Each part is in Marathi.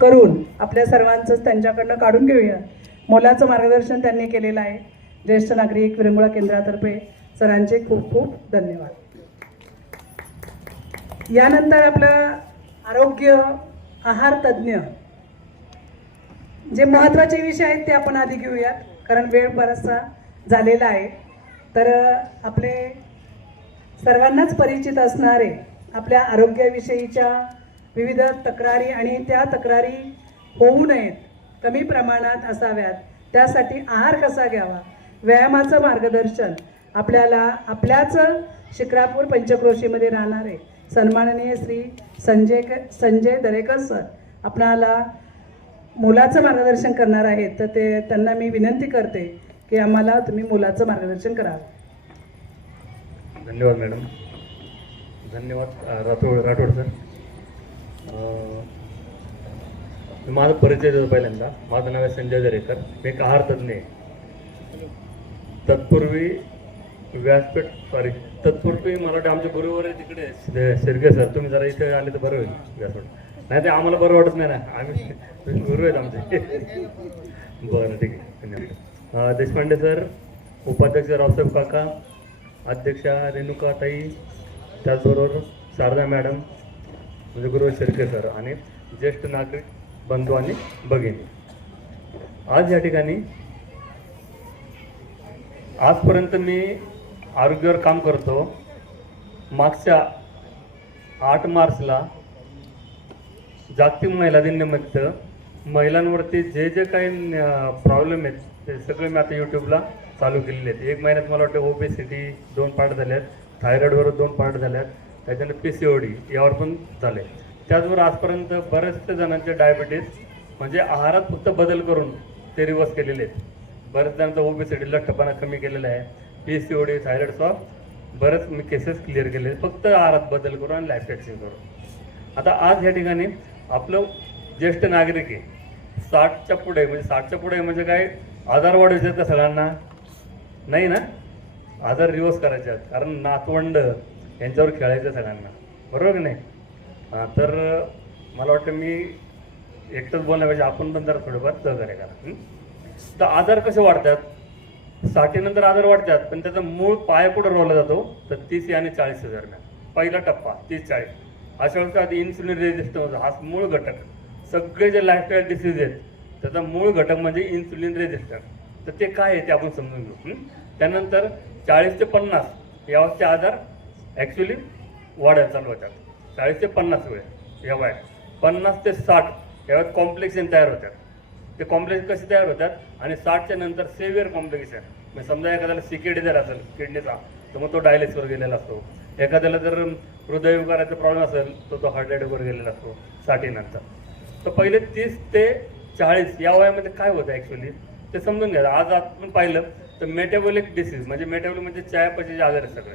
करून आपल्या सर्वांचंच त्यांच्याकडनं काढून घेऊया. मोलाचं मार्गदर्शन त्यांनी केलेलं आहे. ज्येष्ठ नागरिक विरंगुळा केंद्रातर्फे सरांचे खूप खूप धन्यवाद. यानंतर आपलं आरोग्य आहार तज्ज्ञ जे महत्त्वाचे विषय आहेत ते आपण आधी घेऊयात, कारण वेळ बराचसा झालेला आहे. तर आपले सर्वांनाच परिचित असणारे आपल्या आरोग्याविषयीच्या विविध तक्रारी आणि त्या तक्रारी होऊ नयेत, कमी प्रमाणात असाव्यात, त्यासाठी आहार कसा घ्यावा, व्यायामाचं मार्गदर्शन आपल्याला आपल्याच शिक्रापूर पंचक्रोशीमध्ये राहणारे सन्माननीय श्री संजय दरेकर सर आपणाला मोलाचं मार्गदर्शन करणार आहेत. तर त्यांना मी विनंती करते की आम्हाला तुम्ही मोलाचं मार्गदर्शन करावं. धन्यवाद मॅडम. धन्यवाद राठोड सर. माझा परिचय देतो. पहिल्यांदा माझं नाव आहे संजय दरेकर. मी एक आहार तज्ज्ञ आहे. तत्पूर्वी मला वाटतं आमच्या गुरुवर आहे तिकडे शिर्के सर. तुम्ही जरा इथे आले तर बरं होईल. व्यासपीठ नाही ते आम्हाला बरं वाटत नाही ना, आम्ही गुरु आहेत आमचे. बरं ठीक आहे. धन्यवाद. देशपांडे सर, उपाध्यक्ष रावसाहेब काका, अध्यक्षा रेणुकाताई, त्याचबरोबर शारदा मॅडम म्हणजे गुरु शिर्के सर आणि ज्येष्ठ नागरिक बंधू आणि भगिनी. आज या ठिकाणी आजपर्यंत मी आरोग्यावर काम करतो. मागच्या 8 मार्चला जागतिक महिला दिनानिमित्त महिलांवरती जे जे काही प्रॉब्लेम आहेत ते सगळे मी आता यूट्यूबला चालू केलेले आहेत. 1 महिन्यात मला वाटतं ओबेसिटी 2 पार्ट झाले आहेत, थायरॉइडवर 2 पार्ट झाले आहेत, त्याच्यानंतर PCOD यावर पण झाले. त्याचबरोबर आजपर्यंत बऱ्याचशा जणांचे डायबिटीज म्हणजे आहारात फक्त बदल करून ते रिवर्स केलेले आहेत. बऱ्याच जणांचा ओबेसिटी लठ्ठपणा कमी केलेला आहे. PCOD थायरॉइडचा बरेच मी केसेस क्लिअर केले फक्त आहारात बदल करून आणि लाईफस्टाईल चेंज करून. आता आज या ठिकाणी आपलं ज्येष्ठ नागरिक आहे 60च्या पुढे म्हणजे काय आजार वाढवायचे का सगळ्यांना? नाही ना, आजार रिवर्स करायचे आहेत. कारण नातवंड यांच्यावर खेळायचं सगळ्यांना, बरोबर की नाही? हां, तर मला वाटतं मी एकटंच बोलण्यापेक्षा आपण पण जरा थोडंफार सहकार्य करा. तर आजार कसे वाढतात? 60 नंतर आजार वाढतात, पण त्याचा मूळ पाय पुढे रोवला जातो तर 30 आणि 40 दरम्यान. पहिला टप्पा 30-40. अशा वेळेस आधी इन्सुलिन रेजिस्टन्स हा मूळ घटक. सगळे जे लाईफस्टाईल डिसीज आहेत त्याचा मूळ घटक म्हणजे इन्सुलिन रेजिस्टन्स. तर ते काय आहे ते आपण समजून घेऊ. त्यानंतर 40 ते 50 यावरचे आजार ॲक्च्युली वाढायला चालू होतात. 40 ते 50 वेळ या वयात. 50 ते 60 यावेळेत कॉम्प्लेक्शन तयार होतात. ते कॉम्प्लेक्स कसे तयार होतात आणि 60च्या नंतर सेव्हिअर कॉम्प्लिकेशन. म्हणजे समजा एखाद्याला CKD जर असेल किडनीचा तर मग तो डायलिसिसवर गेलेला असतो. एखाद्याला जर हृदयविकाराचा प्रॉब्लेम असेल तर तो हार्ट अटॅकवर गेलेला असतो 60 नंतर. तर पहिले 30 ते 40 या वयामध्ये काय होतं ॲक्च्युली ते समजून घ्या. आज आपण पाहिलं तर मेटाबॉलिक डिसीज म्हणजे मेटाबॉलिक म्हणजे चयापचीचे आजार आहेत सगळे.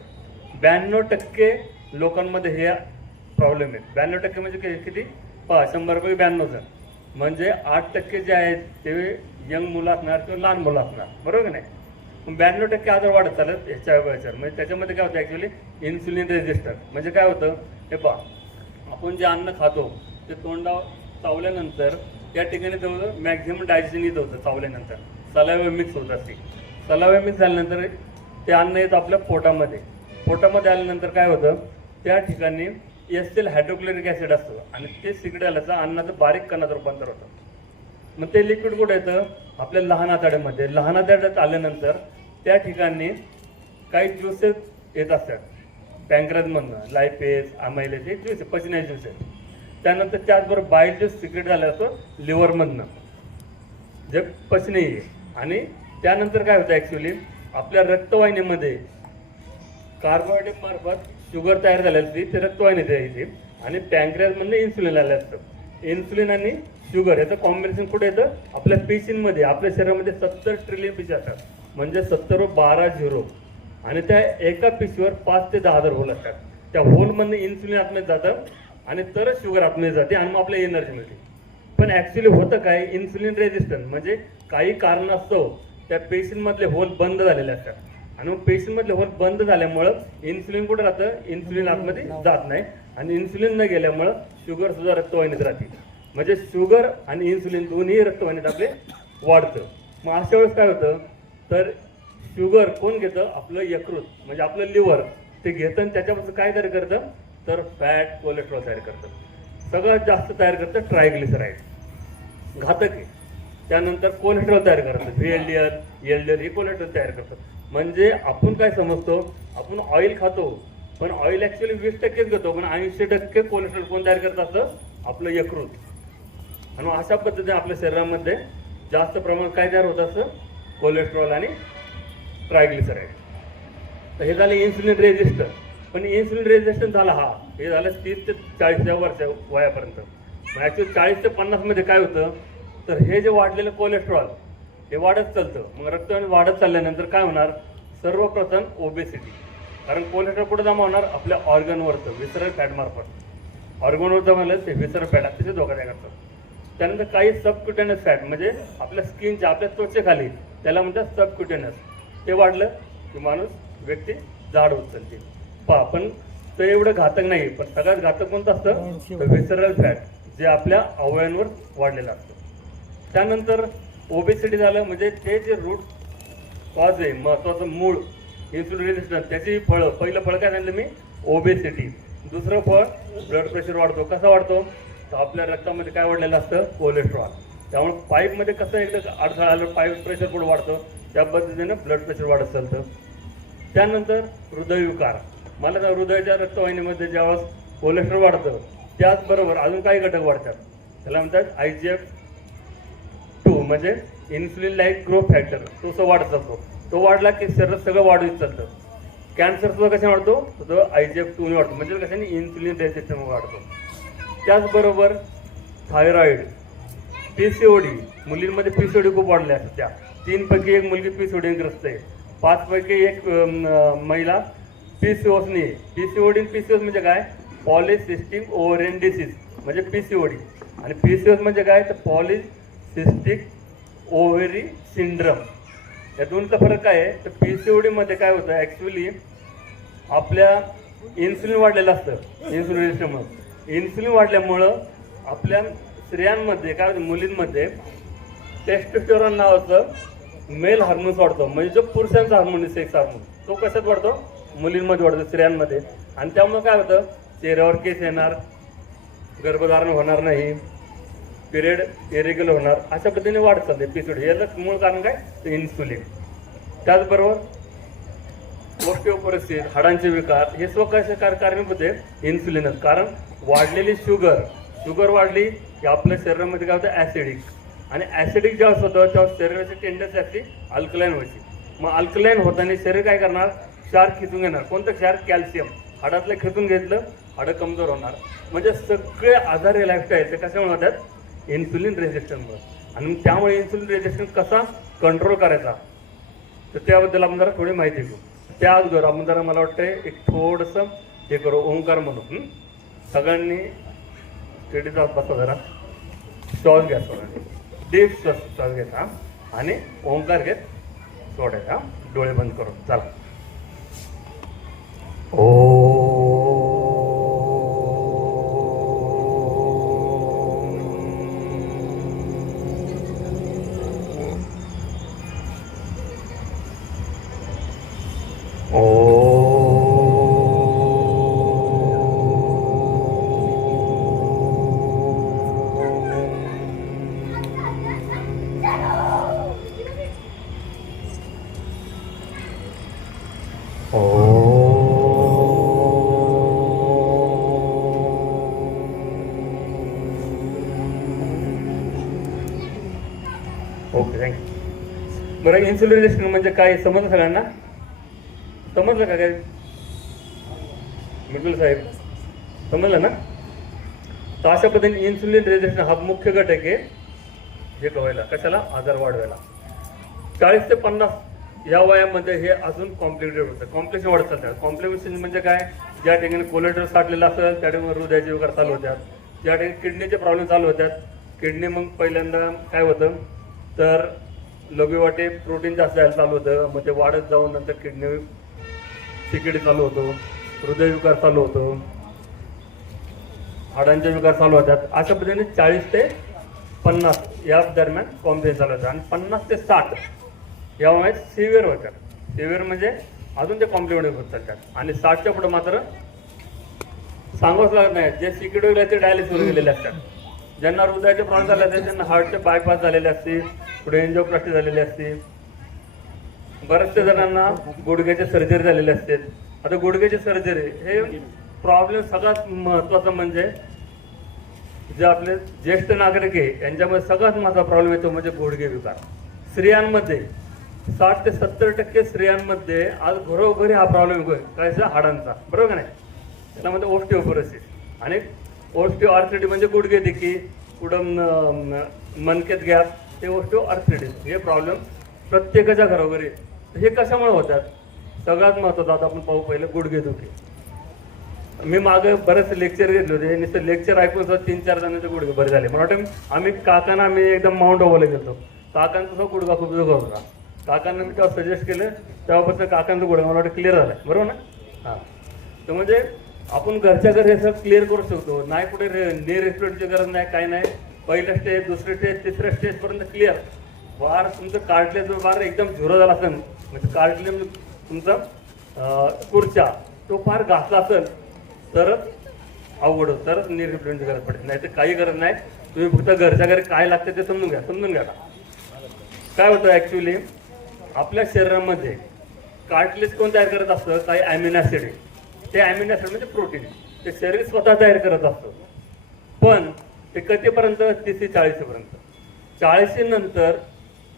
92% लोकांमध्ये हे प्रॉब्लेम आहेत. 92% म्हणजे किती? 100 पैकी 92 जण. म्हणजे 8% जे आहेत ते यंग मुलं असणार किंवा लहान मुलं असणार, बरोबर की नाही? 92% आजार वाढत चालत ह्याच्या वयाच्यावर. म्हणजे त्याच्यामध्ये काय होतं ॲक्च्युली इन्सुलिन रेजिस्टन्स. म्हणजे काय होतं हे पहा, आपण जे अन्न खातो ते तोंडावर चावल्यानंतर त्या ठिकाणी जवळ मॅक्झिमम डायजेशन येत होतं. चावल्यानंतर सलाइवा मिक्स होत असते. सलाइवा मिक्स झाल्यानंतर ते अन्न येतं आपल्या पोटामध्ये. पोटामध्ये आल्यानंतर काय होतं त्या ठिकाणी HCl हायड्रोक्लोरिक ॲसिड असतं आणि ते सिगरेटचं अन्नाचं बारीक कणात रूपांतर होतं. मग ते लिक्विड कुठे येतं? आपल्या लहान आतड्यामध्ये. लहान आतड्यात आल्यानंतर त्या ठिकाणी काही ज्युसेस येत असतात पँक्रियाजमधनं, लायपेज, अमायलेज, हे ज्यूस पचनाचे ज्यूस आहेत. त्यानंतर त्याचबरोबर बाईल ज्यूस सिक्रेट झालं असतं लिव्हरमधनं जे पचनीय आहे. आणि त्यानंतर काय होतं ॲक्च्युली आपल्या रक्तवाहिनीमध्ये कार्बोहायड्रेट मार्फत शुगर तयार झालेली असते. ते रक्तवाहिनीत येते आणि पँक्रियाजमधनं इन्सुलिन आलं असतं. इन्सुलिन आणि शुगर याचं कॉम्बिनेशन कुठे येतं? आपल्या पेशींमध्ये. आपल्या शरीरामध्ये 70 ट्रिलियन पेशी असतात. म्हणजे 70 व 12 झिरो. आणि त्या एका पेशीवर 5 ते 10 हजार होल असतात. त्या होलमधनं इन्सुलिन आतमध्ये जातं आणि तरच शुगर आतमध्ये जाते आणि मग आपल्याला एनर्जी मिळते. पण ॲक्च्युली होतं काय? इन्सुलिन रेजिस्टन्स म्हणजे काही कारणास्तव त्या पेशींमधले होल बंद झालेले असतात आणि मग पेशींमधले होल बंद झाल्यामुळं इन्सुलिन कुठं राहतं? इन्सुलिन आतमध्ये जात नाही आणि इन्सुलिन न गेल्यामुळं शुगर सुद्धा रक्तवाहिनीत राहते. म्हणजे शुगर आणि इन्सुलिन दोन्ही रक्तवाहिनीत आपले वाढतं. मग अशा वेळेस काय होतं, तर शुगर कोण घेतं, आपलं यकृत म्हणजे आपलं लिव्हर ते घेतं आणि त्याच्यापासून काय तयार करतं, तर फॅट कोलेस्ट्रॉल तयार करतं. सगळ्यात जास्त तयार करतं ट्रायग्लिसराईड, घातक आहे. त्यानंतर कोलेस्ट्रॉल तयार करतं, VLDL हे कोलेस्ट्रॉल तयार करतं. म्हणजे आपण काय समजतो, आपण ऑइल खातो पण ऑइल ॲक्च्युअली 20%च घेतो, पण 80% कोलेस्ट्रॉल कोण तयार करत असतं, आपलं यकृत. आणि अशा पद्धतीने आपल्या शरीरामध्ये जास्त प्रमाणात काय तयार होत असतं, कोलेस्ट्रॉल आणि ट्रायग्लिसराईड. तर हे झाले इन्सुलिन रेजिस्टन्स. पण इन्सुलिन रेजिस्टन्स झाला हे झालं 30 ते 40 वर्ष वयापर्यंत. मग ॲक्च्युअली 40 ते 50 मध्ये काय होतं, तर हे जे वाढलेलं कोलेस्ट्रॉल हे वाढत चालतं. मग रक्तवाहिनी वाढत चालल्यानंतर काय होणार, सर्वप्रथम ओबेसिटी. कारण कोलेस्ट्रॉल कुठं जमा होणार, आपल्या ऑर्गनवरचं विसरल फॅट मार्फत. ऑर्गनवर जमा झालं ते विसरल फॅट अतिशय धोकादायक असतं. त्यानंतर काही सबक्युटेनस फॅट म्हणजे आपल्या स्किनच्या आपल्या त्वचेखाली, त्याला म्हणतात सबक्युटेनस. ते वाढलं की माणूस व्यक्ती जाड होत चालते. पण ते एवढं घातक नाही. पण सगळ्यात घातक कोणतं असतं, तर विसरल फॅट जे आपल्या अवयवांवर वाढलेलं असतं. त्यानंतर ओबेसिटी झालं म्हणजे ते जे रूट कॉज आहे, महत्वाचं मूळ इन्सुलिन रेजिस्टन्स, त्याची फळं. पहिलं फळ काय सांगितलं मी, ओबेसिटी. दुसरं फळ ब्लड प्रेशर वाढतो. कसा वाढतो, तर आपल्या रक्तामध्ये काय वाढलेलं असतं, कोलेस्ट्रॉल. त्यामुळे पाईपमध्ये कसं एकदा अडथळा आलं, पाईप प्रेशर पुढे वाढतं, त्या पद्धतीनं ब्लड प्रेशर वाढत चालतं. त्यानंतर हृदयविकार. मला त्या हृदयाच्या रक्तवाहिनीमध्ये ज्यावेळेस कोलेस्ट्रॉल वाढतं, त्याचबरोबर अजून काही घटक वाढतात. त्याला म्हणतात IGF-2 म्हणजे इन्सुलिन लाईक ग्रोथ फॅक्टर. तो वाढत जातो. तो वाढला की शरीरात सगळं वाढत चालतं. कॅन्सर सुद्धा कशाने वाढतो, तो IGF-2 ने वाढतो. म्हणजे कशाने, इन्सुलिन रेजिस्टन्स वाढतो. त्याचबरोबर थायरॉइड, PCOD. मुलींमध्ये PCOD खूप वाढल्या असतात. त्या 3 पैकी 1 मुलगी PCOD ग्रस्त आहे. 5 पैकी 1 महिला PCOS ने. PCOD आणि PCOS म्हणजे काय, पॉलिसिस्टिक ओव्हरियन डिसीज म्हणजे PCOD. आणि PCOS म्हणजे काय, तर पॉलिसिस्टिक ओव्हरी सिंड्रम. या दोनचा फरक काय आहे, तर PCOD मध्ये काय होतं, ॲक्च्युली आपल्या इन्सुलिन वाढलेलं असतं. इन्सुलिन रेजिस्टन्समुळे इन्सुलिन वाढल्यामुळं आपल्या स्त्रियांमध्ये काय होतं, मुलींमध्ये टेस्टोस्टेरॉन नावाचं मेल हार्मोन्स वाढतो. म्हणजे जो पुरुषांचा हार्मोन, सेक्स हार्मोन, तो कशात वाढतो, मुलींमध्ये वाढतो, स्त्रियांमध्ये. आणि त्यामुळे काय होतं, चेहऱ्यावर केस येणार, गर्भधारण होणार नाही, पिरियड इरेग्युलर होणार, अशा पद्धतीने वाढत चालते PCOD. याचं मूळ कारण काय, तर इन्सुलिन. त्याचबरोबर ऑस्टिओपोरोसिस, हाडांचे विकार, हे स्वतः कारणीभूत आहे इन्सुलिनच. कारण वाढलेली शुगर वाढली की आपल्या शरीरामध्ये काय होतं, ॲसिडिक. आणि ॲसिडिक जेव्हा होतं तेव्हा शरीराची टेंडन्सी असते अल्कलाईन व्हायची. मग अल्कलाईन होताना शरीर काय करणार, क्षार खिचून घेणार. कोणतं क्षार, कॅल्शियम. हाडातलं खिचून घेतलं, हाडं कमजोर होणार. म्हणजे सगळे आजार हे लाईफस्टाईल ते कशामुळे होतात, इन्सुलिन रेजिस्टन्समुळे. आणि त्यामुळे इन्सुलिन रेजिस्टन्स कसा कंट्रोल करायचा, तर त्याबद्दल आपण जरा थोडी माहिती घेऊ. त्या अगोदर आपण जरा, मला वाटतंय एक थोडंसं हे करू, ओंकार म्हणून. सगळ्यांनी स्टेडीचा बसा, जरा श्वास घ्या, सोडायचा डीप श्वास घ्यायचा आणि ओंकार घेत सोडायचा, डोळे बंद करून. चला. Okay, thank you. बरं, इन्सुलिन रेजिस्टन्स म्हणजे काय समजलं सगळ्यांना? समजलं का काय मिटल साहेब, समजलं ना? तर अशा पद्धतीने इन्सुलिन रेजिस्टन्स हा मुख्य घटक आहे हे कवायला, कशाला, आजार वाढवायला. 40 ते 50 या वयामध्ये हे अजून कॉम्प्लिकेटेड होतं, कॉम्प्लिकेशन वाढत चालतात. कॉम्प्लिकेशन म्हणजे काय, ज्या ठिकाणी कोलेस्ट्रॉल साठलेलं असेल त्या ठिकाणी हृदयाचे विकार चालू होतात, ज्या ठिकाणी किडनीचे प्रॉब्लेम चालू होतात. किडनी मग पहिल्यांदा काय होतं, तर लघुवाटे प्रोटीन जास्त जायला चालू होतं. मग ते वाढत जाऊन नंतर किडनी CKD चालू होतो, हृदयविकार चालू होतो. हाडांचे विकार चालू होतात. अशा पद्धतीने 40 ते 50 या दरम्यान कॉम्प्लेन चालू होतात आणि 50 ते 60 या वयात सिव्हिअर होतात. सिव्हिअर म्हणजे अजून ते कॉम्प्लिमेंट होत चालतात आणि 60च्या पुढे मात्र सांगावंच लागत नाही. जे सिक्युरिटी ते डायलिसिसवर गेलेले असतात. ज्यांना हृदयाचे प्रॉब्लेम झाले असते, त्यांना हार्टचे बायपास झालेले असते, पुढे एन्जिओप्लास्टी झालेली असते. बऱ्याचशा जणांना गुडघ्याची सर्जरी झालेली असते. आता गुडघ्याची सर्जरी हे प्रॉब्लेम सगळ्यात महत्त्वाचा म्हणजे जे आपले ज्येष्ठ नागरिक आहे यांच्यामध्ये सगळ्यात मोठा प्रॉब्लेम येतो म्हणजे गुडघे विकार. स्त्रियांमध्ये 60 ते 70% स्त्रियांमध्ये आज घरोघरी हा प्रॉब्लेम येतोय. कायचा? हाडांचा. बरोबर का नाही? त्यामध्ये ओस्टिओपोरोसिस आणि ओस्टिओआर्थ्रायटिस म्हणजे गुडघे दुखी, पुढं मनकेत गॅप, हे ओस्टिओआर्थ्रायटिस हे प्रॉब्लेम प्रत्येकाच्या घरोघरी. हे कशामुळे होतात? सगळ्यात महत्त्वाचं आता आपण पाहू पहिलं गुडघे दुखी. मी मागे बरेच लेक्चर घेतले होते. नुसतं लेक्चर ऐकून सुद्धा 3-4 जणांचे गुडघे बरे झाले. मला वाटतं आम्ही एकदम माउंट आबूला गेलो. काकांचा सुद्धा गुडघा खूप दुखत होता. काकांना मी तेव्हा सजेस्ट केलं, तेव्हापासून काकांचा गुडघा मला वाटतं क्लिअर झालाय. बरोबर ना? हां. तर म्हणजे आपण घरच्या घर हे सगळं क्लिअर करू शकतो. नाही कुठे नी रेस्पिरेटची गरज नाही, काही नाही. पहिलं स्टेज, दुसरं स्टेज, तिसऱ्या स्टेजपर्यंत क्लिअर. वार तुमचं कार्टलेज वार एकदम झुरो झाला असेल म्हणजे कार्टलेज तुमचा खुर्च्या तो फार घासला असेल तरच अवघड होतं, तरच नी रिप्लेसमेंटची गरज पडते. नाही तर काही गरज नाही. तुम्ही फक्त घरच्या घरी काय लागतं ते समजून घ्या. काय होतं ॲक्च्युली आपल्या शरीरामध्ये कार्टलेज कोण तयार करत असतं? काही ॲमिनो ॲसिड आहे. ते ॲमिनो ॲसिड म्हणजे प्रोटीन ते शरीर स्वतः तयार करत असतं. पण ते कधीपर्यंत? 30 ते 40 पर्यंत. 40 नंतर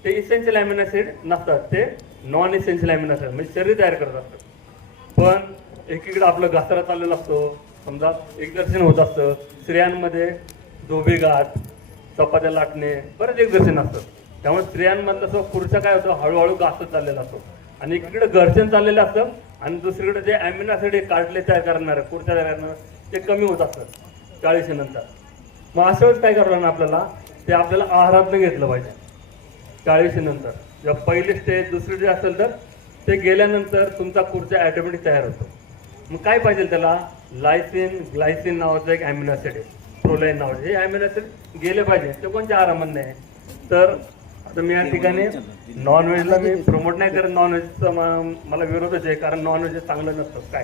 ते इसेन्शियल ॲमिनो ॲसिड नसतात, ते नॉन इसेन्शियल ॲमिनो ॲसिड म्हणजे शरीर तयार करत असतं. पण एकीकडे आपलं घासरा चाललेला असतो, समजा एक्झर्शन होत असतं. स्त्रियांमध्ये धोबीघाट, चपात्या लाटणे, बरेच एक्झर्शन असतं. त्यामुळे स्त्रियांमधलं असं खुर्च्या काय होतं? हळूहळू घासत चाललेला असतो आणि एकीकडे घर्षण चाललेलं असतं आणि दुसरीकडे जे ॲमिनो ॲसिड कार्टलेज तयार करणार खुर्च्या तयार करणार ते कमी होत असतं 40 नंतर. मग अशा वेळेस काय करावं लागणार आपल्याला? ते आपल्याला आहारातनं घेतलं पाहिजे 40 नंतर. जेव्हा पहिली स्टेज, दुसरी जे असेल तर ते गेल्यानंतर तुमचा खुर्च्या ॲटोमॅटिक तयार होतो. मग काय पाहिजे त्याला? लायसिन, ग्लायसिन नावाचं एक ॲमिनो ॲसिड आहे, प्रोलाइन नावाचं. हे ॲमिनो ॲसिड गेले पाहिजे. ते कोणत्या आहारामध्ये नाही. तर आता मी या ठिकाणी नॉनव्हेजला मी प्रमोट नाही करत. नॉनव्हेजचा मला विरोधच आहे, कारण नॉनव्हेज हे चांगलं नसतं. काय?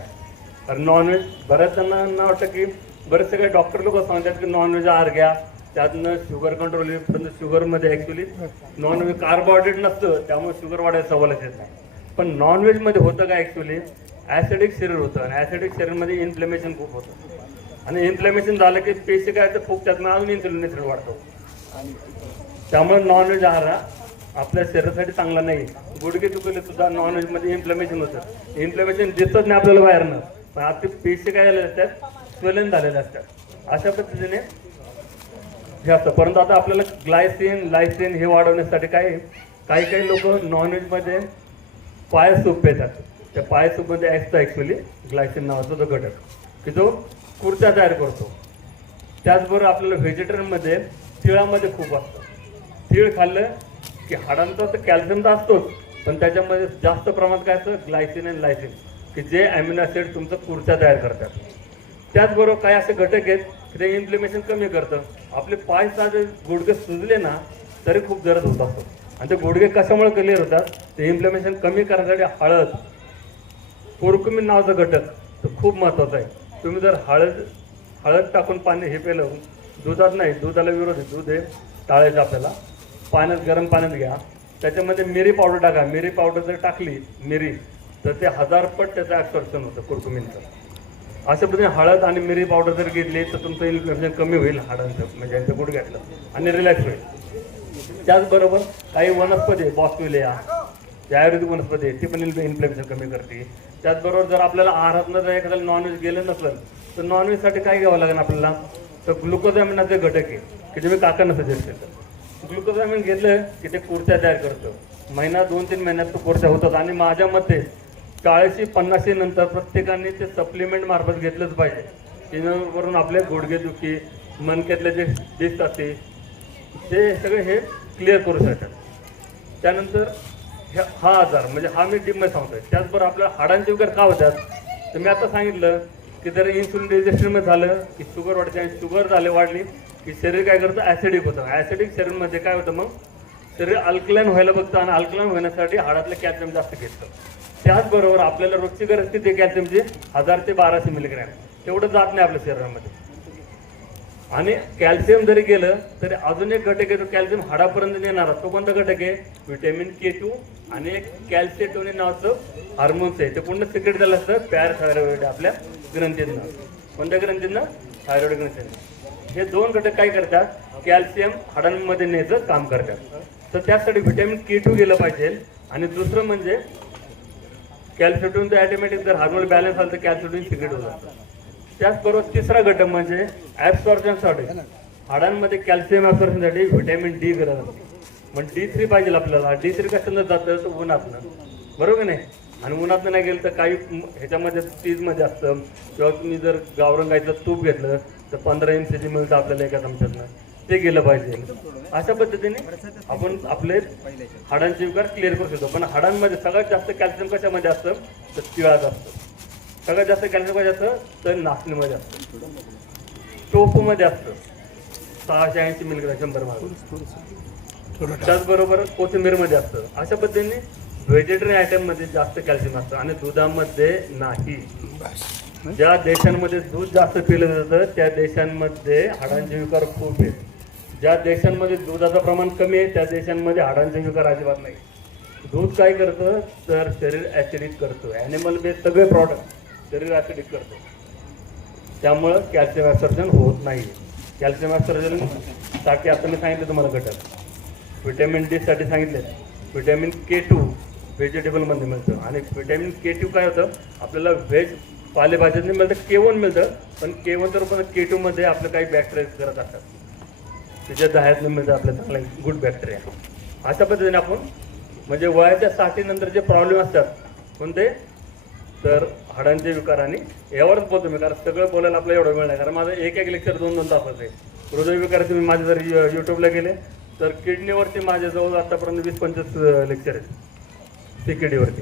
कारण नॉनव्हेज बऱ्याच जणांना वाटतं की बरेच सगळे डॉक्टर लोक सांगतात की नॉनव्हेज आहार घ्या, त्यातनं शुगर कंट्रोल होईल. परंतु शुगरमध्ये ॲक्च्युली नॉनव्हेज कार्बोहायड्रेट नसतं, त्यामुळे शुगर वाढायला सवालच येत नाही. पण नॉनव्हेजमध्ये होतं काय? ॲक्च्युली ॲसिडिक शरीर होतं आणि ॲसिडिक शरीरमध्ये इन्फ्लेमेशन खूप होतं आणि इन्फ्लेमेशन झालं की पेशी काय तर फुगतात, मग अजून इन्फ्लेमेशन वाढतो. त्यामुळे नॉनव्हेज आहार हा आपल्या शरीरासाठी चांगला नाही. गुडघे दुखले सुद्धा नॉनव्हेजमध्ये इन्फ्लेमेशन होतं. इन्फ्लेमेशन दिसत नाही आपल्याला बाहेरनं, पण आता पेशी काय झालेल्या असतात? स्वेलन झालेल्या असतात. अशा पद्धतीने हे असतं. परंतु आता आपल्याला ग्लायसिन, लायसिन हे वाढवण्यासाठी काही लोक नॉनव्हेजमध्ये पाय सूप पितात. त्या पाय सूपमध्ये असतं ॲक्च्युली ग्लायसिन नावाचा तो घटक की जो खुर्च्या तयार करतो. त्याचबरोबर आपल्याला व्हेजिटेरियनमध्ये तिळामध्ये खूप असतं. तीळ खाल्लं की हाडांचा तर कॅल्शियम तर असतोच, पण त्याच्यामध्ये जास्त प्रमाणात काय असतं? ग्लायसिन आणि लायसिन की जे ॲमिनो ॲसिड तुमचं खुर्च्या तयार करतात. त्याचबरोबर काही असे घटक आहेत की ते इन्फ्लेमेशन कमी करतं. आपले पाय साधे गुडघे सुजले ना तरी खूप दर्द होत असतो आणि ते गुडघे कशामुळे क्लिअर होतात? ते इन्फ्लेमेशन कमी करण्यासाठी हळद, कुरकुमीन नावाचा घटक तो खूप महत्त्वाचा आहे. तुम्ही जर हळद टाकून पाणी हे पेलं, दुधात नाही, दुधाला विरोध आहे, दूध हे टाळायचं आपल्याला. पाण्यात, गरम पाण्यात घ्या, त्याच्यामध्ये मिरी पावडर टाका. मिरी पावडर जर टाकली मिरी तर ते 1000 पट त्याचं ॲब्सॉर्प्शन होतं कुरकुमीनचं. अशा पद्धतीने हळद आणि मिरी पावडर जर घेतली तर तुमचं इन्फ्लेमेशन कमी होईल हाडांचं, म्हणजे यांचं गुडघ्यातलं, आणि रिलॅक्स होईल. त्याचबरोबर काही वनस्पती, बॉस्विलिया जी आयुर्वेदिक वनस्पती आहे ती पण इन्फ्लेमेशन कमी करते. त्याचबरोबर जर आपल्याला आहारातनं जर एखाद्याला नॉनव्हेज गेलं नसलं तर नॉनव्हेजसाठी काय घ्यावं लागेल आपल्याला? तर ग्लुकोजामिनाचे घटक आहे की जे मी काकांना सजेस्ट केलं. ग्लुकोजामिन घेतलं की ते कुर्च्या तयार करतं. महिना 2-3 महिन्यात तो कुर्च्या होतात. आणि माझ्या मते 40-50 नंतर प्रत्येकाने ते सप्लिमेंट मार्फत घेतलंच पाहिजे. जेणेकरून आपले गुडघेदुखी, मणक्यातले जे डिस्क असते ते सगळे हे क्लिअर करू शकतात. त्यानंतर हा आजार म्हणजे हा मी डीपमध्ये सांगतोय. त्याचबरोबर आपल्या हाडांचे विकार का होतात? तर मी आता सांगितलं की जर इन्सुलिन रेजिस्टन्स झालं की शुगर वाढते आणि शुगर वाढली की शरीर काय करतं ॲसिडिक होतं. ॲसिडिक शरीरमध्ये काय होतं मग शरीर अल्कलाईन व्हायला बघतं आणि अल्कलाईन होण्यासाठी हाडातलं कॅल्शियम जास्त घेतं. त्याचबरोबर आपल्याला रोजची गरज किती कॅल्शियमची 1000 ते 1200 मिलीग्रॅम तेवढं जात नाही आपल्या शरीरामध्ये. आणि कॅल्शियम जरी गेलं तरी अजून एक घटक आहे जो कॅल्शियम हाडापर्यंत नेणारा तो कोणता घटक आहे व्हिटॅमिन K2 आणि एक कॅल्शिटोनिन नावाचं हार्मोन्स आहे. ते पूर्ण सिक्रेट झालं असतं पॅराथायरॉइड आपल्या ग्रंथींना. कोणत्या ग्रंथींना थायरॉइड ग्रंथींना. हे दोन घटक काय करतात कॅल्शियम हाडांमध्ये न्यायचं काम करतात. तर त्यासाठी व्हिटॅमिन K2 गेलं पाहिजे. आणि दुसरं म्हणजे कॅल्शिटोनिन तर ऑटोमॅटिक जर हार्मोन बॅलन्स झालं तर कॅल्शिटोनिन सिक्रेट होत असतं. त्याचबरोबर तिसरा घटक म्हणजे ॲब्सॉर्प्शनसाठी हाडांमध्ये कॅल्शियम ॲब्सॉर्प्शनसाठी व्हिटॅमिन D गरज असते. मग D3 पाहिजे आपल्याला. D3 कशानं जातं तर उन्हातनं, बरोबर नाही. आणि उन्हातनं नाही गेलं तर काही ह्याच्यामध्ये फ्रीजमध्ये असतं किंवा तुम्ही जर गावरान गाईचं तूप घेतलं तर 15 MCG मिळतं आपल्याला एका चमच्यातनं, ते गेलं पाहिजे. अशा पद्धतीने आपण आपले हाडांचे विकार क्लिअर करू शकतो. पण हाडांमध्ये सगळ्यात जास्त कॅल्शियम कशामध्ये असतं तर तिळात असतं. सगळ्यात जास्त कॅल्शियम कशात असतं तर नाचणीमध्ये असतं, टोफूमध्ये असतं 680 मिलीग्रॅम 100 मागे. त्याचबरोबर कोथिंबीरमध्ये असतं. अशा पद्धतीने व्हेजिटेरियन आयटममध्ये जास्त कॅल्शियम असतं आणि दुधामध्ये नाही. ज्या देशांमध्ये दूध जास्त पिलं जातं त्या देशांमध्ये हाडांचे विकार खूप आहेत. ज्या देशांमध्ये दुधाचं प्रमाण कमी आहे त्या देशांमध्ये हाडांचे विकार अजिबात नाही. दूध काय करतं तर शरीर ॲसिडिक करतो. ॲनिमल बेस्ड सगळे प्रॉडक्ट शरीर ॲसिडिक करतो. त्यामुळं कॅल्शियम ॲब्सॉर्प्शन होत नाही. कॅल्शियम ॲब्सॉर्प्शनसाठी आता मी सांगितलं तुम्हाला घटक व्हिटॅमिन D साठी सांगितले. व्हिटॅमिन K2 व्हेजिटेबलमध्ये मिळतं आणि व्हिटॅमिन K2 काय होतं आपल्याला व्हेज पालेभाज्यांनी मिळतं. K1 मिळतं पण K1 तर पण K2 मध्ये आपलं काही बॅक्टेरिया करत असतात त्याच्या दह्यातनं मिळतं आपल्या चांगला गुड बॅक्टेरिया. अशा पद्धतीने आपण म्हणजे वयाच्या 60 नंतर जे प्रॉब्लेम असतात कोणते तर हाडांचे विकार. आणि यावरच बोलतो मी कारण सगळं बोलायला आपल्याला एवढं वेळ नाही कारण माझं एक लेक्चर 2-2 तासाचं आहे. हृदयविकार तुम्ही माझे जर यूट्यूबला गेले तर किडनीवरती माझ्याजवळ आतापर्यंत 20-25 लेक्चर आहेत CKD-वरती.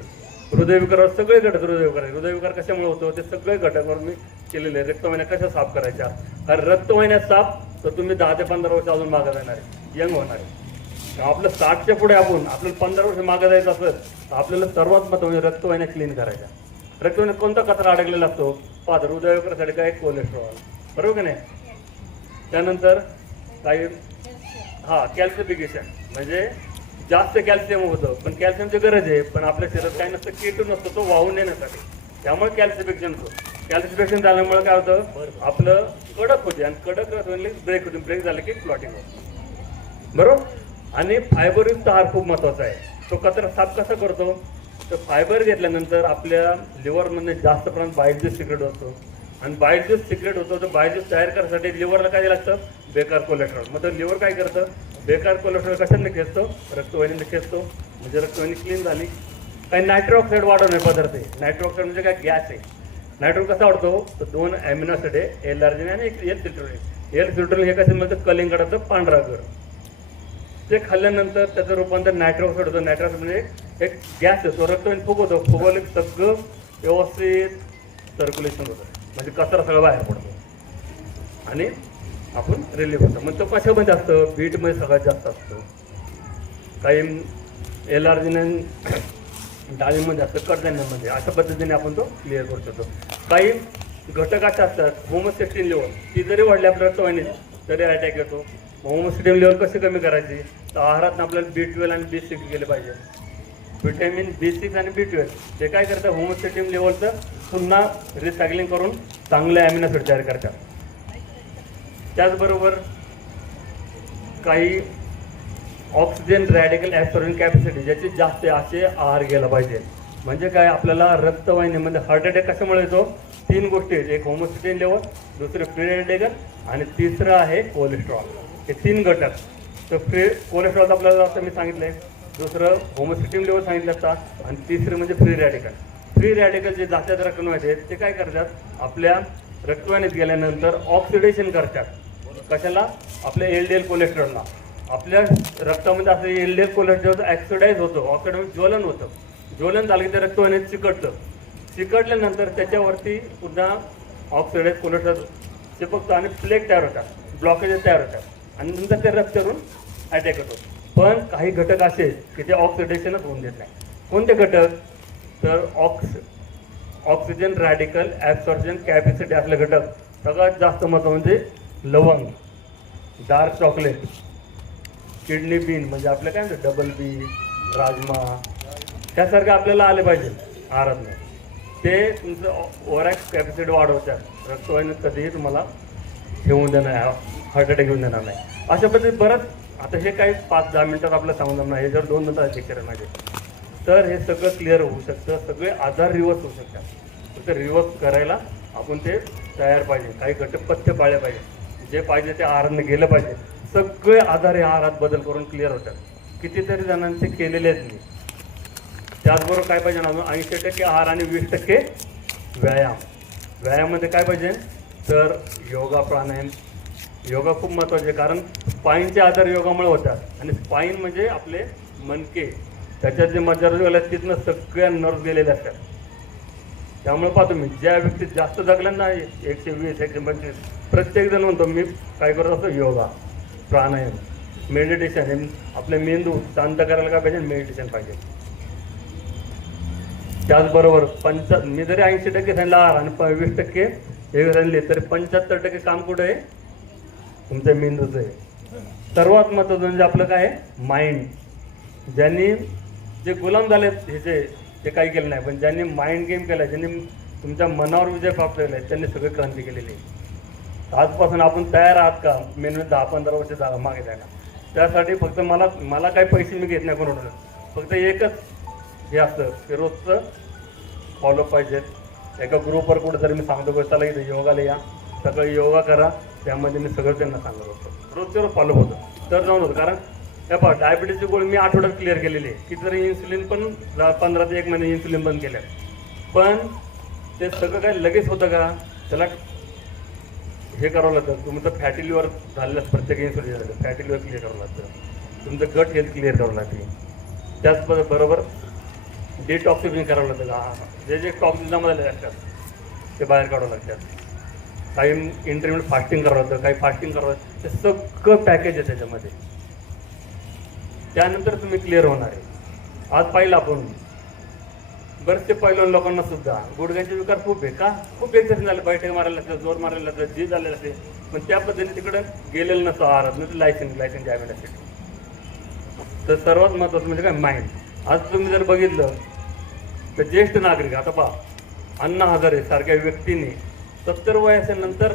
हृदयविकारावर सगळे घटक हृदयविकार कशामुळे होतो ते सगळे घटकावर मी केलेले आहे. रक्तवाहिन्या कशा साफ करायच्या कारण रक्तवाहिन्या साफ तर तुम्ही 10 ते 15 वर्ष अजून मागं जाणार आहे, यंग होणार आहे. आपलं 60च्या पुढे आपल्याला 15 वर्ष मागं जायचं असेल तर आपल्याला सर्वात महत्त्वाचं म्हणजे रक्तवाहिन्या क्लीन करायच्या. रक्तवाहिन्यात कोणता कचरा अडकलेला असतो पाहता हृदयविकारासाठी काय कोलेस्ट्रॉल, बरोबर की नाही. त्यानंतर काही कॅल्शिफिकेशन म्हणजे जास्त कॅल्शियम होतं पण कॅल्शियमची गरज आहे पण आपल्या शरीरात काही नसतं K2 नसतं तो वाहून नेण्यासाठी. त्यामुळे कॅल्शिफिकेशन होतं. कॅल्शिफिकेशन झाल्यामुळे काय होतं आपलं कडक होते आणि कडक ब्रेक होते. ब्रेक झालं की क्लॉटिंग होतं, बरोबर. आणि फायबरयुक्त आहार खूप महत्त्वाचा आहे. तो कचरा साफ कसा करतो तर फायबर घेतल्यानंतर आपल्या लिव्हरमध्ये जास्त प्रमाणात बाईल ज्यूस सिक्रेट होतो आणि बाईल ज्यूस सिक्रेट होतो तर बाईल ज्यूस तयार करण्यासाठी लिव्हरला काय लागतं बेकार कोलेस्ट्रॉल. मग तर लिव्हर काय करतं बेकार कोलेस्ट्रॉल कशाने खेचतो रक्तवाहिनीने खेचतो म्हणजे रक्तवाहिनी क्लीन झाली. काही नायट्रो ऑक्साईड वाढवणे पदार्थ आहे. नायट्रो ऑक्साईड म्हणजे काय गॅस आहे. नायट्रो कसा वाढतो तर 2 ॲमिनो ॲसिड आहे L-आर्जिनिन आणि एक L-सिट्रोलिन. L-सिट्रोलिन हे कसं मिळतं कलिंगडाचं पांढरा घर. ते खाल्ल्यानंतर त्याचं रूपांतर नायट्रो ऑक्साईड होतं. नायट्रो ऑक्साईड म्हणजे एक गॅस आहे तो रक्तवाहिनी फुगवतो. फुगवलं सगळं व्यवस्थित सर्क्युलेशन होतं म्हणजे कचरा सगळं बाहेर पडतो आणि आपण रिलीफ होतो. मग तो कशामध्ये असतं बीटमध्ये सगळ्यात जास्त असतो. काही L-आर्जिनिन डाळीमध्ये असतं कडधान्यामध्ये. अशा पद्धतीने आपण तो क्लिअर करू शकतो. काही घटक असे असतात होमोसिस्टिन लेवल ती जरी वाढली आपल्या रक्तवाहिनीत तरी अटॅक येतो. होमोसिस्टिन लेवल कशी कमी करायची तर आहारात आपल्याला B12 आणि B6 गेले पाहिजे. व्हिटॅमिन B6 आणि B12 ते काय करतात होमोसिस्टिन लेवलचं पुन्हा रिसायकलिंग करून चांगले ॲमिनो ॲसिड तयार करतात. त्याचबरोबर काही ऑक्सिजन रॅडिकल ॲब्सॉर्बिंग कॅपॅसिटी ज्याची जास्त असे आहार घ्यायला पाहिजे. म्हणजे काय आपल्याला रक्तवाहिनीमध्ये हार्ट अटॅक कशामुळे येतो 3 गोष्टी आहेत. एक होमोसिस्टिन लेवल, दुसरं फ्री रॅडिकल आणि तिसरं आहे कोलेस्ट्रॉल. हे 3 घटक. तर कोलेस्ट्रॉल आपल्याला आता मी सांगितलं आहे, दुसरं होमोसिस्टिन लेवल सांगितलं असता आणि तिसरं म्हणजे फ्री रॅडिकल. फ्री रॅडिकल जे जास्त रक्तवाहिनीत आहेत ते काय करतात आपल्या रक्तवाहिनीत गेल्यानंतर ऑक्सिडेशन करतात. कशाला आपल्या LDL कोलेस्ट्रॉलला. आपल्या रक्तामध्ये असं LDL कोलेस्ट्रॉल ऑक्सिडाईज होतं. ऑक्सिडाईज ज्वलन होतं. ज्वलन झालं की ते रक्तवाहिनीत चिकटतं. चिकटल्यानंतर त्याच्यावरती पुन्हा ऑक्सिडाइज कोलेस्ट्रॉल चिपकतो आणि प्लेग तयार होतात, ब्लॉकेजेस तयार होतात आणि नंतर ते रप्चरून अटॅक होतो. पण काही घटक असे की ते ऑक्सिडेशनच होऊन देत नाही. कोणते घटक? तर ऑक्सिजन रॅडिकल ॲब्सॉर्प्शन कॅपॅसिटी असले घटक. सगळ्यात जास्त महत्त्व म्हणजे लवंग, डार्क चॉकलेट, किडनी बीन म्हणजे आपलं काय म्हणतात डबल बी, राजमा, त्यासारखे आपल्याला आले पाहिजे आहारातनं. ते तुमचं ओव्हरॲक्ट कॅपॅसिटी वाढवतात, रक्तवाहिनीत कधीही तुम्हाला घेऊन देणार, हार्ट अटॅक घेऊन देणार नाही. अशा पद्धतीत बरंच, आता हे काही 5-10 मिनिटात आपलं सांगून नाही, हे जर 2 मिनिटात चेक करा माझे, तर हे सगळं क्लिअर होऊ शकतं. सगळे आजार रिवर्स होऊ शकतात. फक्त रिवर्स करायला आपण ते तयार पाहिजे. काही घटक पथ्य पाळले पाहिजे, जे पाहिजे ते आहाराने गेलं पाहिजे. सगळे आजार हे आहारात बदल करून क्लिअर होतात. कितीतरी जणांचे केलेले आहेत मी. त्याचबरोबर काय पाहिजे ना, 80% आहार आणि 20% व्यायाम. व्यायामामध्ये काय पाहिजे? तर योगा, प्राणायाम. योगा खूप महत्त्वाचे आहे, कारण स्पाईनचे आजार योगामुळे होतात आणि स्पाईन म्हणजे आपले मणके, त्याच्यात जे मज्जारोग आले तिथनं सगळ्या नर्व्ह गेलेले असतात. त्यामुळे पाहतो मी ज्या व्यक्ती जास्त जगल्या ना 120, 125, प्रत्येकजण म्हणतो मी काय करत असतो, योगा, प्राणायाम, मेडिटेशन. हे आपले मेंदू शांत करायला काय पाहिजे? मेडिटेशन पाहिजे. त्याचबरोबर मी जरी 80% सांगितलं आहार आणि 20% हे सांगितले, तरी 75% काम कुठं आहे? तुमच्या मेंदूचं आहे. सर्वात महत्त्वाचं म्हणजे आपलं काय आहे? माइंड. ज्यांनी जे गुलाम झालेत ह्याचे, ते काही केलं नाही, पण ज्यांनी माइंड गेम केला, ज्यांनी तुमच्या मनावर विजय प्राप्त केला आहे, त्यांनी सगळी क्रांती केलेली आहे. आजपासून आपण तयार आहात का मेनू 10-15 वर्ष मागे जायला? त्यासाठी फक्त मला काही पैसे मी घेत नाही कोणाकडून. फक्त एकच हे असतं की रोजचं फॉलो पाहिजेत. एका ग्रुपवर कुठं जरी मी सांगतो की चला इथं योगाला या, सकाळी योगा करा, त्यामध्ये मी सगळं त्यांना सांगत होतो. रोजच्या रोज फॉलो होतं तर जाऊन होतं. कारण हे पहा, डायबिटीसची गोळी मी आठवड्यात क्लिअर केलेली आहे. कितीतरी इन्सुलिन पण 15 ते 1 महिने इन्सुलिन बंद केलं. पण ते सगळं काय लगेच होतं का? त्याला हे करावं लागतं. तुमचं फॅटी लिव्हर झालेलं प्रत्येक इन्सुलिन झालं, फॅटी लिव्हर क्लिअर करावं लागतं. तुमचं गट हेल्थ क्लिअर करावं लागते. त्याचबरोबर डिटॉक्सिफिकेशन करावं लागतं. जे टॉक्सिन जमा झालेले असतात ते बाहेर काढावं लागतात. काही इंटरमिडिएट फास्टिंग करावं लागतं, काही फास्टिंग करावं लागतं. ते सगळं पॅकेज आहे त्याच्यामध्ये. त्यानंतर तुम्ही क्लिअर होणार आहे. आज पाहिलं आपण बरेचसे पहिल्या लोकांना सुद्धा गुडघ्याचे विकार खूप आहे. का? खूप एक्सरसाइज झाले, बैठक मारायला लागतं, जोर मारायला लागतं, जी झालेलं असते, पण त्या पद्धतीने तिकडं गेलेलं नसतं आहारात. म्हणजे लायसन द्यावे लागते. तर सर्वात महत्त्वाचं म्हणजे काय? माइंड. आज तुम्ही जर बघितलं तर ज्येष्ठ नागरिक, आता पहा, अण्णा हजारे सारख्या व्यक्तीने 70 वयाच्यानंतर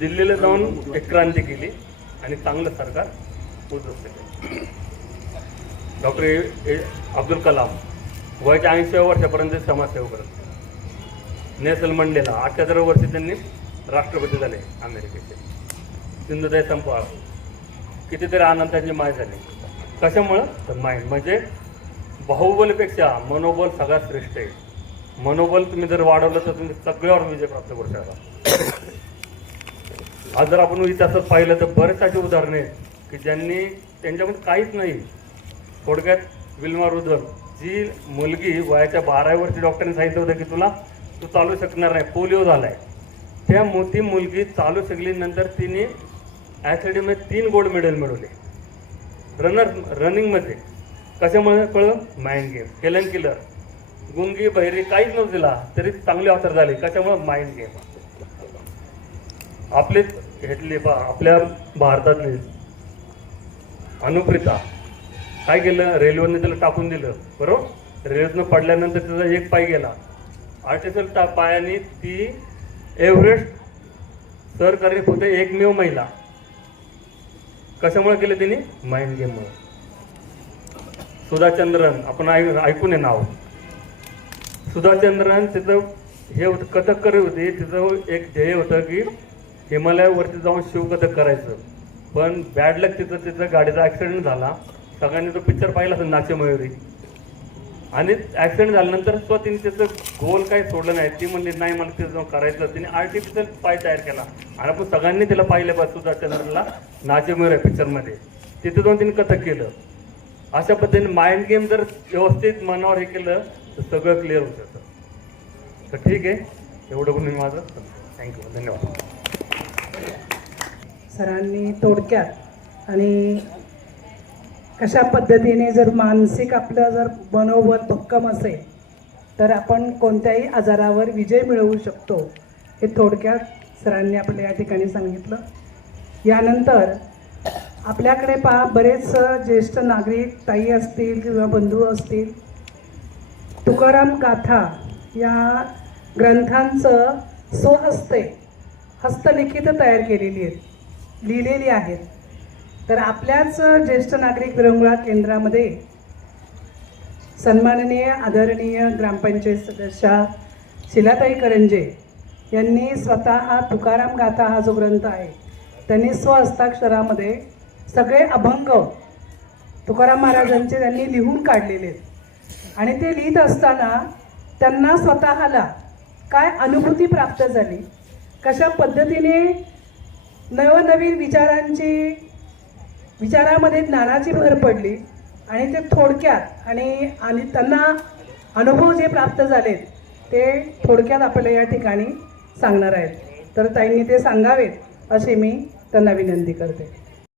दिल्लीला जाऊन एक क्रांती केली आणि चांगलं सरकार उद्ध्वस्त केलं. डॉक्टर अब्दुल कलाम वयाच्या 80व्या वर्षापर्यंत समाजसेवा करत. नेल्सन मंडेला 78 वर्षी त्यांनी राष्ट्रपती झाले अमेरिकेचे. सिंधुताई संपवाळ, कितीतरी आनंदाची माय झाली. कशामुळं? तर माइंड. म्हणजे बाहुबलीपेक्षा मनोबल सगळ्यात श्रेष्ठ आहे. मनोबल तुम्ही जर वाढवलं तर तुम्ही सगळ्यावर विजय प्राप्त करू शकता. आज जर आपण इतिहासात पाहिलं तर बरेच अशी उदाहरणे आहेत की ज्यांनी त्यांच्यामध्ये काहीच नाही. थोडक्यात विल्मा रुदर, जी मुलगी वयाच्या 12व्या वर्षी डॉक्टरने सांगितलं होतं की तू चालू शकणार नाही, पोलिओ झालाय. ती मुलगी चालू शकली. नंतर तिने ॲथलेटिकमध्ये 3 गोल्ड मेडल मिळवले रनिंगमध्ये. कशामुळे कळलं? Mind game. हेलन किलर, गुंगी बहिरी, काहीच नव्हतं तिला, तरी चांगले ऑथर झाले. कशामुळे? Mind game. आपले घेतले आपल्या भारतातले अनुप्रिता काय केलं? रेल्वेने त्याला टाकून दिलं, बरोबर. रेल्वेतनं पडल्यानंतर त्याचा एक पाय गेला. आर्टिफिशियल पायाने ती एव्हरेस्ट सर करणे होते एकमेव महिला. कशामुळे केलं तिने? माइंड गेममुळे. सुधा चंद्रन, आपण ऐकून आहे नाव. सुधा चंद्रन, तिथं हे होतं, कथककरी होती. तिचं एक ध्येय होतं की हिमालयावरती जाऊन शिवकथक करायचं. पण बॅड लक तिथं गाडीचा ॲक्सिडेंट झाला. सगळ्यांनी तो पिक्चर पाहिला असेल, नाचे मयुरी. आणि ॲक्सिडेंट झाल्यानंतर तिने त्याचं गोल काही सोडलं नाही. ती म्हणली नाही मला तिथं जाऊन करायचं. तिने आर्टिफिशियल पाय तयार केला आणि आपण सगळ्यांनी तिला पाहिलं बा सुधा चंद्रनला नाचे मयुरी पिक्चरमध्ये. तिथं जाऊन तिने कथक केलं. अशा पद्धतीने माइंड गेम जर व्यवस्थित मनावर हे केलं तर सगळं क्लिअर होऊ शकतं. तर ठीक आहे, एवढं पण मी माझं थँक्यू, धन्यवाद. सरांनी थोडक्यात आणि कशा पद्धतीने जर मानसिक आपलं जर मनोबल भक्कम असेल तर आपण कोणत्याही आजारावर विजय मिळवू शकतो हे थोडक्यात सरांनी आपल्या या ठिकाणी सांगितलं. यानंतर आपल्याकडे पहा बरेच ज्येष्ठ नागरिक ताई असतील किंवा बंधू असतील तुकाराम गाथा या ग्रंथांचं स्वहस्ते हस्तलिखित तयार केलेली आहेत, लिहिलेली आहेत. तर आपल्याच ज्येष्ठ नागरिक विरंगुळा केंद्रामध्ये सन्माननीय आदरणीय ग्रामपंचायत सदस्या शिलाताई करंजे यांनी स्वतः तुकाराम गाथा हा जो ग्रंथ आहे त्यांनी स्वहस्ताक्षरामध्ये सगळे अभंग तुकाराम महाराजांचे त्यांनी लिहून काढलेले आहेत. आणि ते लिहित असताना त्यांना स्वतःला काय अनुभूती प्राप्त झाली, कशा पद्धतीने नवनवीन विचारामध्ये ज्ञानाची भर पडली आणि ते थोडक्यात आणि त्यांना अनुभव जे प्राप्त झालेत ते थोडक्यात आपल्याला या ठिकाणी सांगणार आहेत. तर ताईंनी ते सांगावेत अशी मी त्यांना विनंती करते.